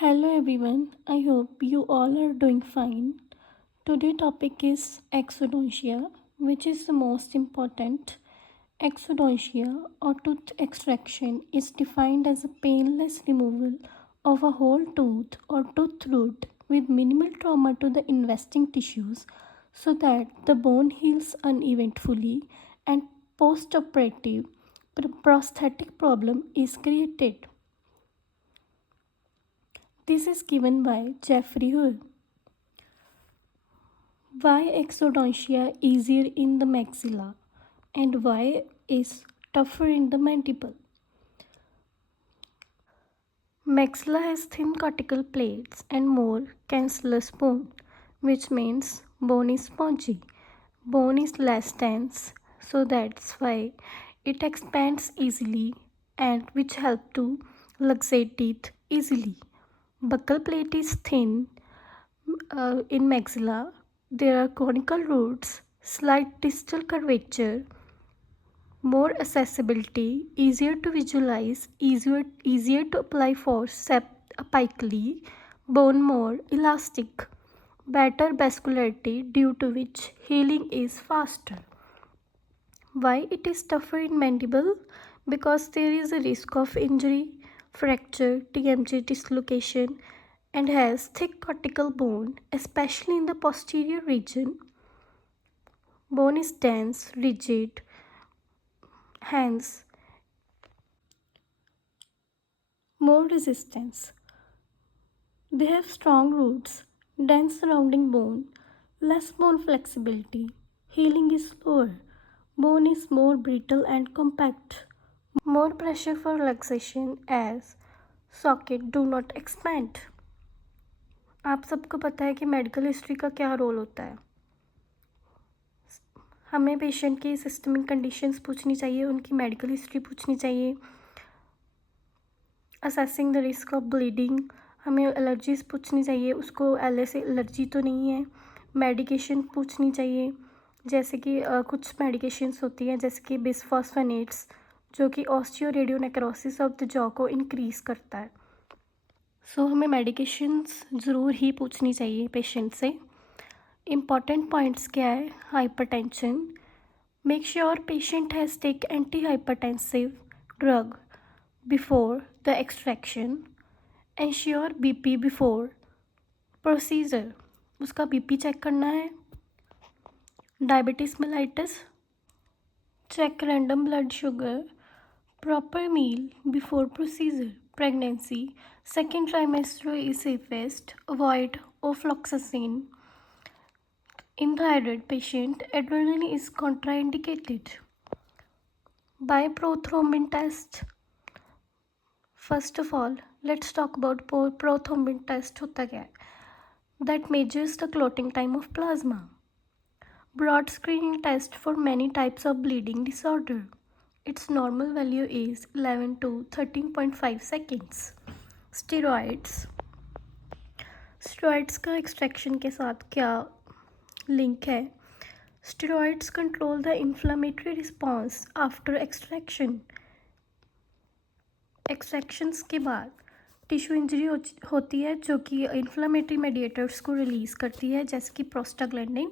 Hello everyone, I hope you all are doing fine. Today topic is exodontia, which is the most important. Exodontia or tooth extraction is defined as a painless removal of a whole tooth or tooth root with minimal trauma to the investing tissues so that the bone heals uneventfully and post-operative prosthetic problem is created. This is given by Jeffrey Hull. Why exodontia easier in the maxilla and why is tougher in the mandible? Maxilla has thin cortical plates and more cancellous bone, which means bone is spongy. Bone is less dense, so that's why it expands easily and which help to luxate teeth easily. Buccal plate is thin in maxilla. There are conical roots, slight distal curvature, more accessibility, easier to visualize, easier to apply force apically, bone more elastic, better vascularity due to which healing is faster. Why it is tougher in mandible? Because there is a risk of injury, fracture, TMJ dislocation, and has thick cortical bone, especially in the posterior region. Bone is dense, rigid, hence more resistance. They have strong roots, dense surrounding bone, less bone flexibility. Healing is slower. Bone is more brittle and compact. More pressure for relaxation as socket do not expand. आप सबको पता है कि medical history का क्या role होता है. हमें पेशेंट की सिस्टमिक कंडीशंस पूछनी चाहिए, उनकी मेडिकल हिस्ट्री पूछनी चाहिए, assessing the risk of bleeding, हमें एलर्जीज पूछनी चाहिए, उसको एलए से एलर्जी तो नहीं है, मेडिकेशन पूछनी चाहिए, जैसे कि कुछ मेडिकेशंस होती हैं जैसे कि बिसफॉस्फोनेट्स जो कि ऑस्टियोरेडियोनेक्रोसिस ऑफ द जॉ को इंक्रीज़ करता है. सो हमें मेडिकेशंस ज़रूर ही पूछनी चाहिए पेशेंट से. इम्पॉर्टेंट पॉइंट्स क्या है? Hypertension. Make sure patient has take anti hypertensive drug before the extraction. Ensure BP before procedure. उसका BP चेक करना है. Diabetes mellitus, check random blood sugar. Proper meal before procedure. Pregnancy, second trimester is safest. Avoid ofloxacin. In thyroid patient, adrenaline is contraindicated. By prothrombin test. First of all, let's talk about prothrombin test होता क्या है. That measures the clotting time of plasma. Broad screening test for many types of bleeding disorder. Its normal value is 11 to 13.5 seconds. Steroids. Steroids का extraction के साथ क्या link है? Steroids control the inflammatory response after extraction. Extractions के बाद tissue injury होती है जो कि इन्फ्लामेटरी मेडिएटर्स को रिलीज़ करती है जैसे कि प्रोस्टाग्लैंडिन.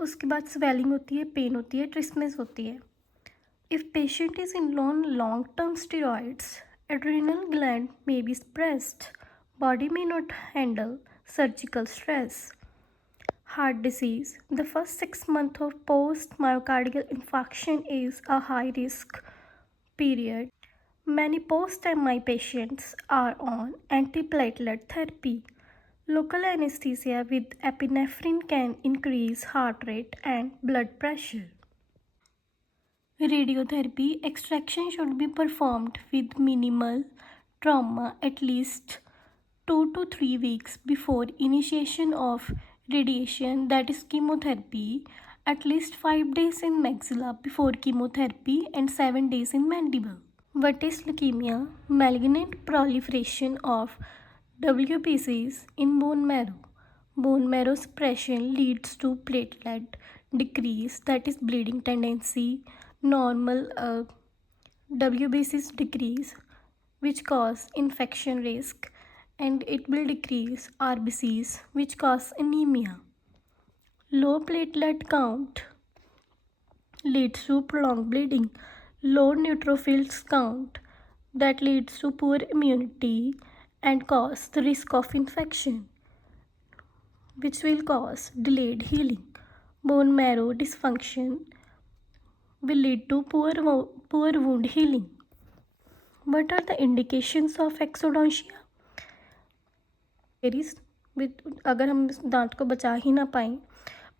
उसके बाद स्वेलिंग होती है, पेन होती है, ट्रिस्मेस होती है. If patient is in long term steroids, adrenal gland may be suppressed. Body may not handle surgical stress. Heart disease. The first 6 months of post-myocardial infarction is a high-risk period. Many post-MI patients are on antiplatelet therapy. Local anesthesia with epinephrine can increase heart rate and blood pressure. Radiotherapy. Extraction should be performed with minimal trauma at least 2 to 3 weeks before initiation of radiation, that is chemotherapy. At least 5 days in maxilla before chemotherapy and 7 days in mandible. What is leukemia? Malignant proliferation of WBCs in bone marrow. Bone marrow suppression leads to platelet decrease, that is bleeding tendency. Normal WBCs decrease. which cause infection risk, and it will decrease RBCs, which cause anemia. Low platelet count leads to prolonged bleeding. Low neutrophils count that leads to poor immunity and cause the risk of infection, which will cause delayed healing. Bone marrow dysfunction will lead to poor wound healing. What are the indications of exodontia? with अगर हम दांत को बचा ही ना पाएँ,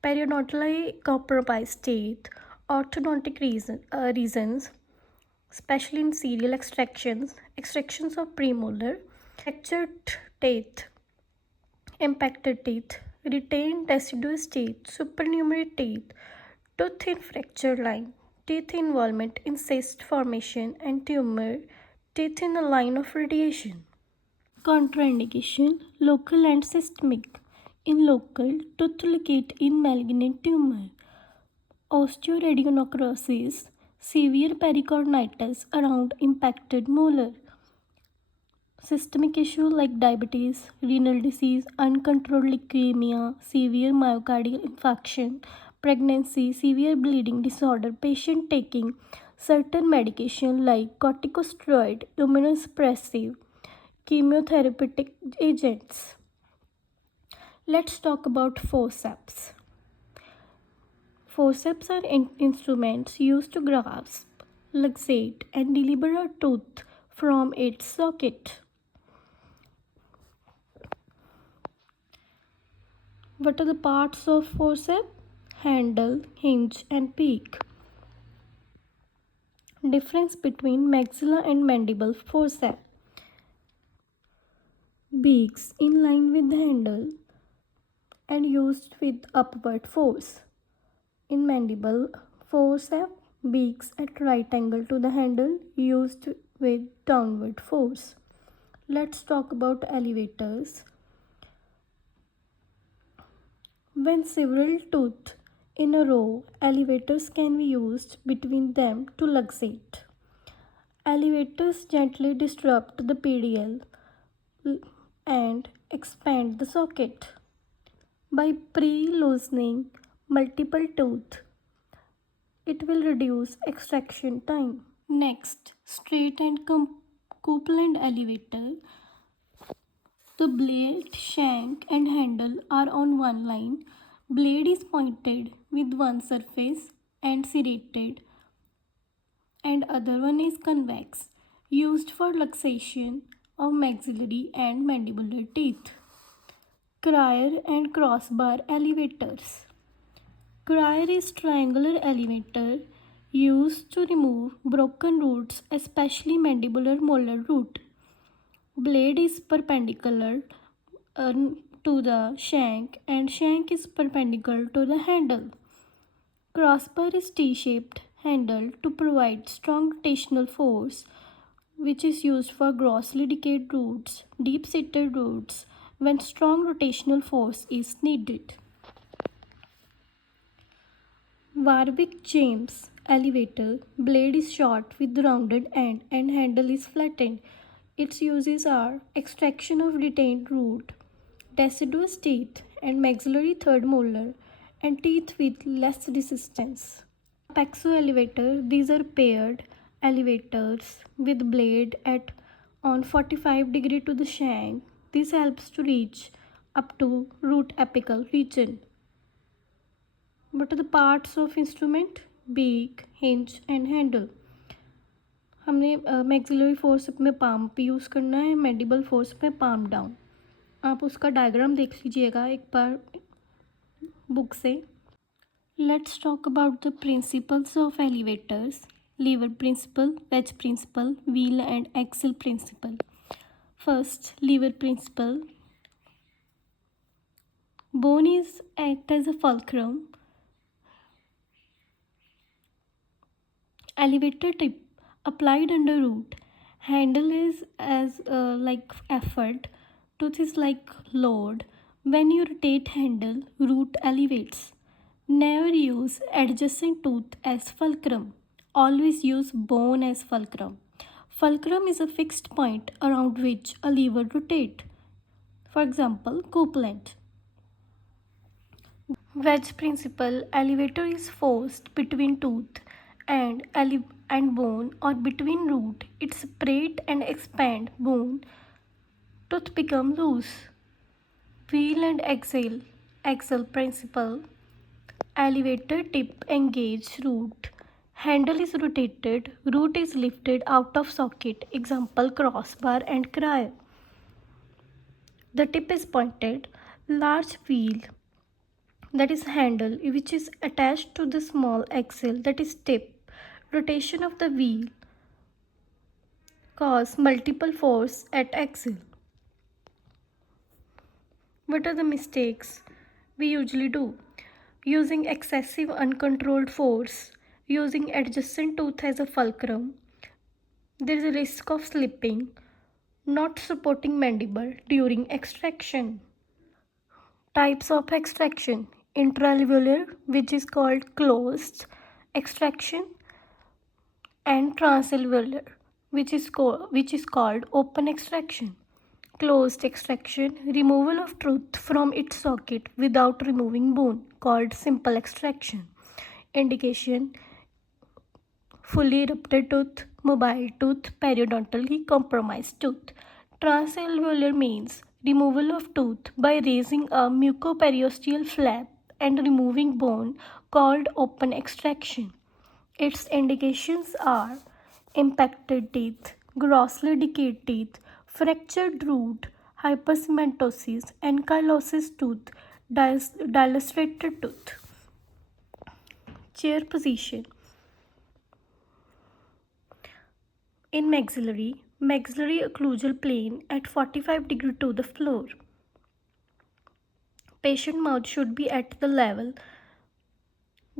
periodontally compromised teeth, orthodontic reasons, especially in serial extractions of premolar, fractured teeth, impacted teeth, retained deciduous teeth, supernumerary teeth, tooth in fracture line, teeth involvement in cyst formation and tumor, teeth in the line of radiation. Contraindication: local and systemic. In local, tooth locate in malignant tumor. Osteoradionecrosis, severe pericornitis around impacted molar. Systemic issue like diabetes, renal disease, uncontrolled leukemia, severe myocardial infarction, pregnancy, severe bleeding disorder, patient taking certain medication like corticosteroid, immunosuppressive, chemotherapeutic agents. Let's talk about forceps. Forceps are instruments used to grasp, luxate, and deliver a tooth from its socket. What are the parts of forceps? Handle, hinge, and beak. Difference between maxilla and mandible forceps. Beaks in line with the handle and used with upward force. In mandible forceps, beaks at right angle to the handle used with downward force. Let's talk about elevators. When several teeth in a row, elevators can be used between them to luxate. Elevators gently disrupt the PDL and expand the socket. By pre-loosening multiple teeth, it will reduce extraction time. Next, straight and coupland elevator. The blade, shank, and handle are on one line. Blade is pointed with one surface and serrated, and other one is convex, used for luxation of maxillary and mandibular teeth. Crier and crossbar elevators. Crier is triangular elevator used to remove broken roots, especially mandibular molar root. Blade is perpendicular to the shank and shank is perpendicular to the handle. Crossbar is T-shaped handle to provide strong rotational force, which is used for grossly decayed roots, deep-seated roots when strong rotational force is needed. Warwick-James elevator. Blade is short with rounded end and handle is flattened. Its uses are extraction of retained root, deciduous teeth, and maxillary third molar, and teeth with less resistance. Apaxo elevator. These are paired elevators with blade at on 45 degree to the shank. This helps to reach up to root apical region. What are the parts of instrument? Beak, hinge and handle. हमने maxillary force में palm use करना है, mandible force में palm down. आप उसका diagram देख लीजिएगा एक बार बुक से. Let's talk about the principles of elevators. Lever principle, wedge principle, wheel and axle principle. First, lever principle. Bone is act as a fulcrum. Elevator tip applied under root. Handle is as like effort. Tooth is like load. When you rotate handle, root elevates. Never use adjacent tooth as fulcrum. Always use bone as fulcrum. Fulcrum is a fixed point around which a lever rotates. For example, couplet. Wedge principle: elevator is forced between tooth and bone or between root. It separate and expand bone. Tooth become loose. Wheel and axle. Axle principle: elevator tip engage root. Handle is rotated. Root is lifted out of socket. Example, crossbar and cryo. The tip is pointed. Large wheel, that is handle, which is attached to the small axle, that is tip. Rotation of the wheel cause multiple force at axle. What are the mistakes we usually do? Using excessive uncontrolled force, using adjacent tooth as a fulcrum. There is a risk of slipping, not supporting mandible during extraction. Types of extraction: intraalveolar, which is called closed extraction, and transalveolar, which is called open extraction. Closed extraction: removal of tooth from its socket without removing bone, called simple extraction. Indication: fully erupted tooth, mobile tooth, periodontally compromised tooth. Transalveolar means removal of tooth by raising a mucoperiosteal flap and removing bone, called open extraction. Its indications are impacted teeth, grossly decayed teeth, fractured root, hypercementosis, ankylosis tooth, dilastrated tooth. Chair position. In maxillary occlusal plane at 45 degrees to the floor. Patient mouth should be at the level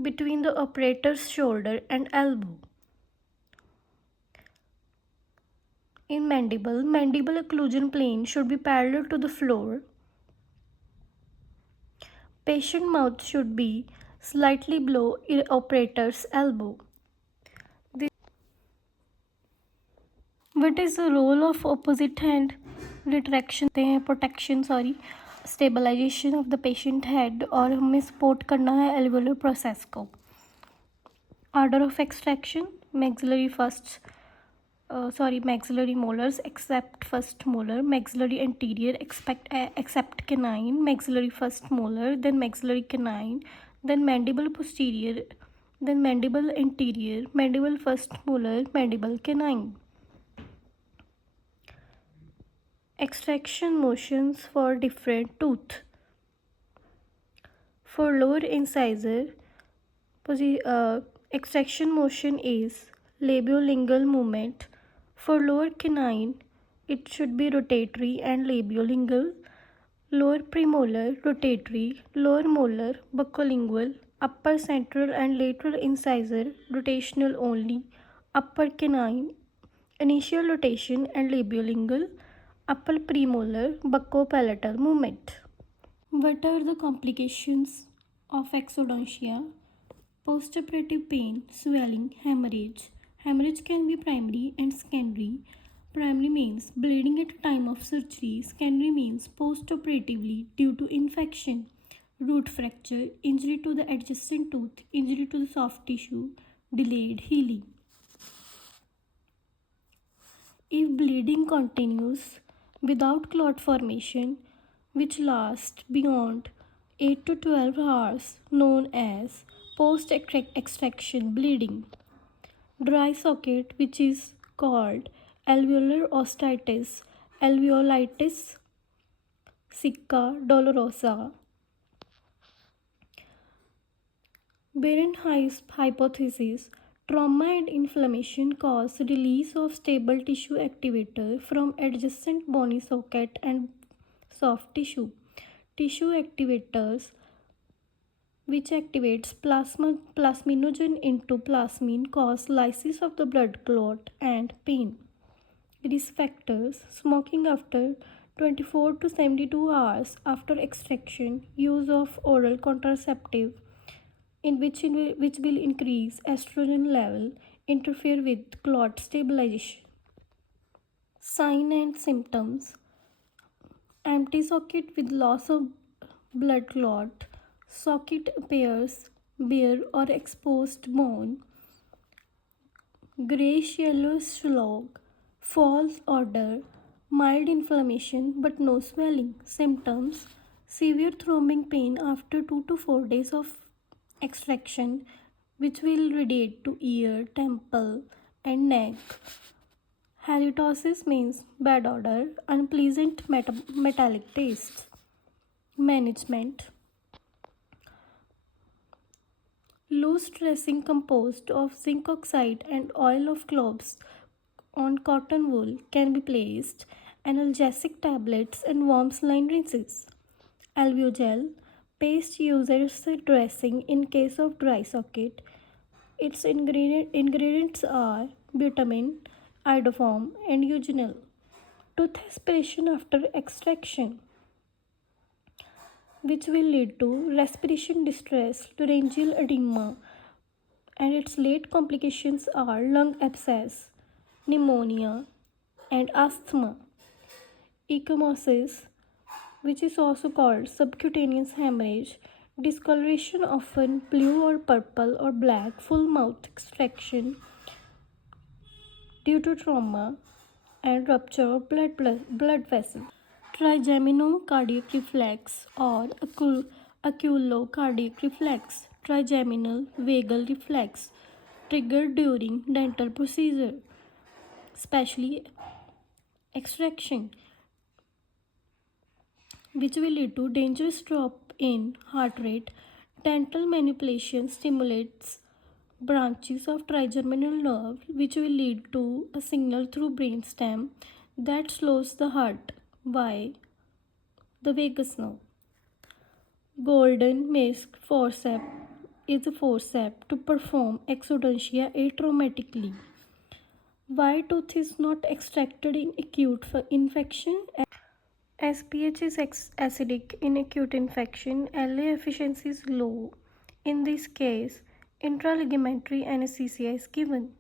between the operator's shoulder and elbow. In mandible occlusion plane should be parallel to the floor. Patient mouth should be slightly below operator's elbow. What is the role of opposite hand retraction? Protection, stabilization of the patient head, और हमें support करना है alveolar process को. Order of extraction: maxillary molars except first molar, maxillary anterior except canine, maxillary first molar, then maxillary canine, then mandible posterior, then mandible anterior, mandible first molar, mandible canine. Extraction motions for different tooth. For lower incisor, extraction motion is labiolingual movement. For lower canine, it should be rotatory and labiolingual. Lower premolar, rotatory. Lower molar, buccolingual. Upper central and lateral incisor, rotational only. Upper canine, initial rotation and labiolingual. Upper premolar, buccopalatal movement. What are the complications of exodontia? Postoperative pain, swelling, hemorrhage. Hemorrhage can be primary and secondary. Primary means bleeding at time of surgery. Secondary means postoperatively due to infection, root fracture, injury to the adjacent tooth, injury to the soft tissue, delayed healing. If bleeding continues without clot formation, which lasts beyond 8 to 12 hours, known as post-extraction bleeding. Dry socket, which is called alveolar osteitis, alveolitis sicca dolorosa. Berenheim's hypothesis: trauma and inflammation cause release of stable tissue activator from adjacent bony socket and soft tissue. Tissue activators which activates plasminogen into plasmin cause lysis of the blood clot and pain. Risk factors: smoking after 24 to 72 hours after extraction, use of oral contraceptive which will increase estrogen level, interfere with clot stabilization. Sign and symptoms: empty socket with loss of blood clot, socket appears bare or exposed bone, grayish yellow slug, false odor, mild inflammation but no swelling. Symptoms: severe throbbing pain after 2 to 4 days of extraction, which will radiate to ear, temple, and neck. Halitosis means bad odor, unpleasant metallic taste. Management: loose dressing composed of zinc oxide and oil of cloves on cotton wool can be placed, analgesic tablets, and warm saline rinses. Alveogel paste used as a dressing in case of dry socket. Its ingredients are butamin, iodoform, and eugenol. Tooth aspiration after extraction, which will lead to respiration distress, laryngeal edema, and its late complications are lung abscess, pneumonia, and asthma. Ecchymosis, which is also called subcutaneous hemorrhage, discoloration, often blue or purple or black, full mouth extraction due to trauma, and rupture of blood vessels. Trigeminal cardiac reflex or oculocardiac reflex, trigeminal vagal reflex, triggered during dental procedure, especially extraction, which will lead to dangerous drop in heart rate. Dental manipulation stimulates branches of trigeminal nerve, which will lead to a signal through brainstem that slows the heart by the vagus nerve. Golden mask forceps is a forceps to perform exodontia atraumatically. Why tooth is not extracted in acute infection? SPH is acidic in acute infection. LA efficiency is low. In this case, intraligamentary anesthesia is given.